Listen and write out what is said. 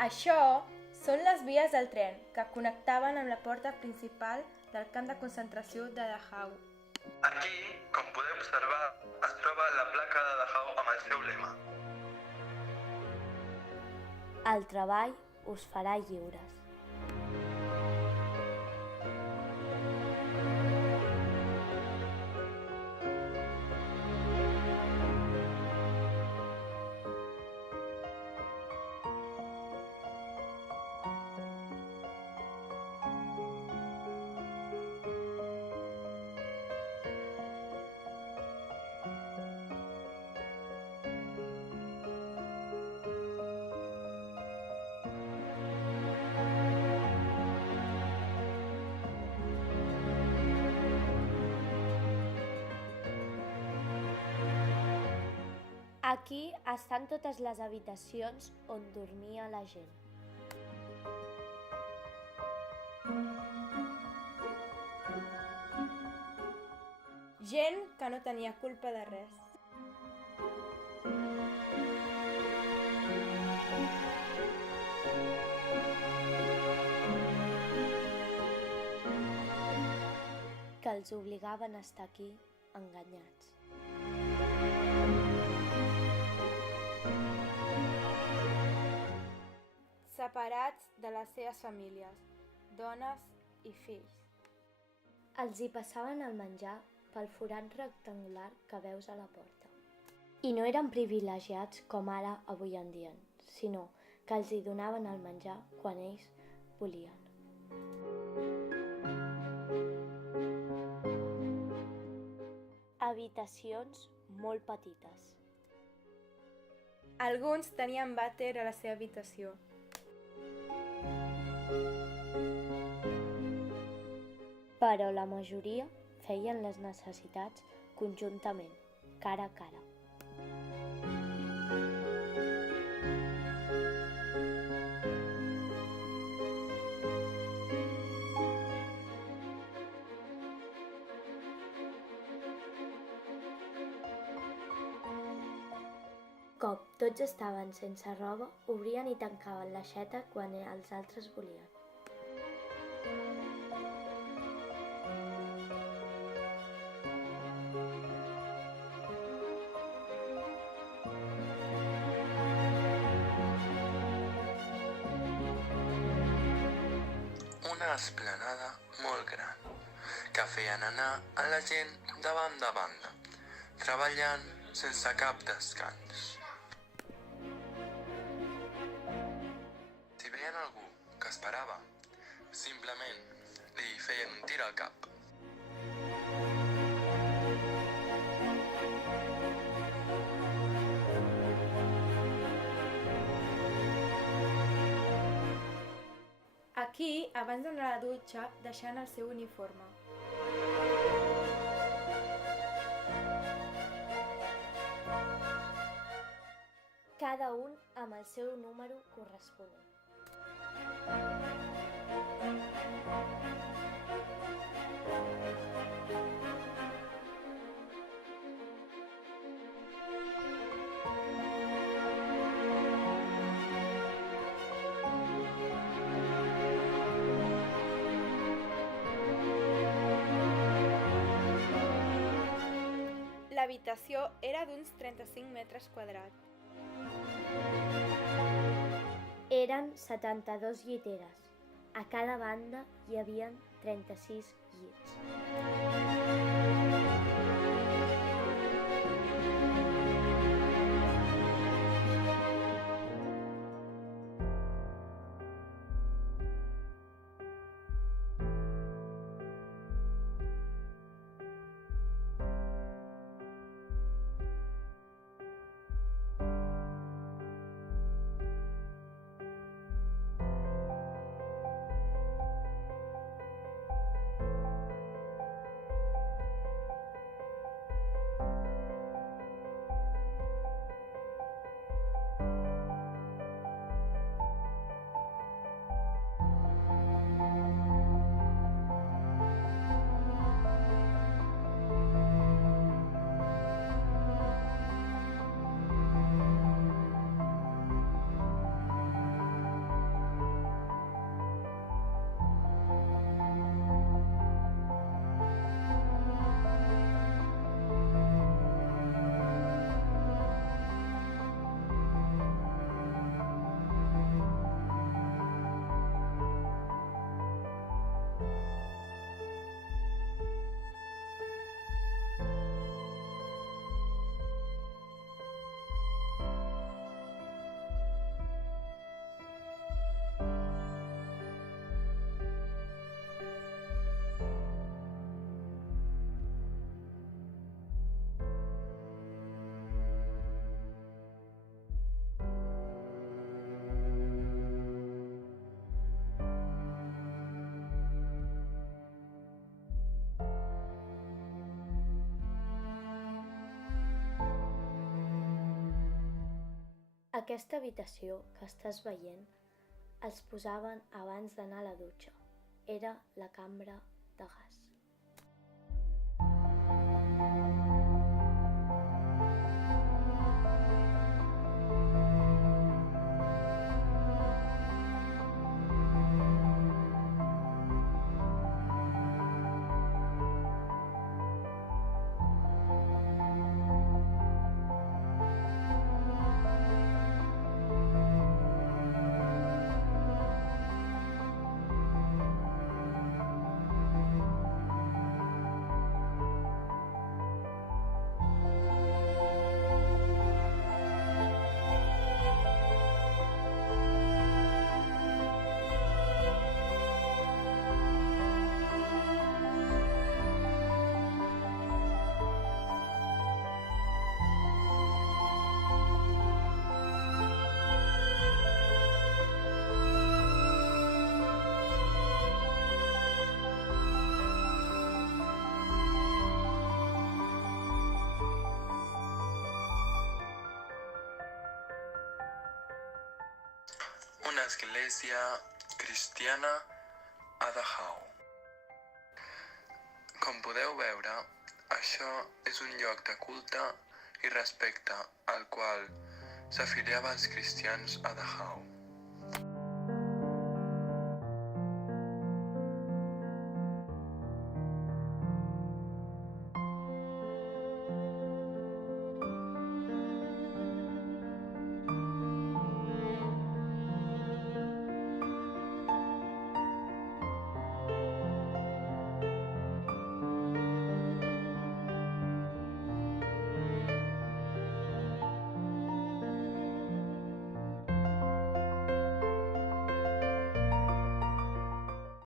Això són les vies del tren que connectaven amb la porta principal del camp de concentració de Dachau. Aquí, com podeu observar, es troba la placa de Dachau amb el seu lema. El treball us farà lliures. Aquí estan totes les habitacions on dormia la gent. Gent que no tenia culpa de res. Que els obligaven a estar aquí enganyats. Separats de les seves famílies, dones i fills. Els hi passaven el menjar pel forat rectangular que veus a la porta. I no eren privilegiats com ara avui en dia, sinó que els hi donaven el menjar quan ells volien. Habitacions molt petites. Alguns tenien vàter a la seva habitació. Però la majoria feien les necessitats conjuntament, cara a cara. Com tots estaven sense roba, obrien i tancaven l'aixeta quan els altres volien. Una esplanada molt gran, que feien anar a la gent de banda a banda, treballant sense cap descans. Si veien algú que esperava, simplement li feien un tir al cap. Aquí, abans d'anar a la dutxa, deixant el seu uniforme. Cada un amb el seu número corresponent. L'habitació era d'uns 35 metres quadrats. Eren 72 lliteres. A cada banda hi havia 36 llits. Aquesta habitació que estàs veient els posaven abans d'anar a la dutxa. Era la cambra de gas. Una església cristiana a Dachau. Com podeu veure, això és un lloc de culte i respecte al qual s'afiliava als cristians a Dachau.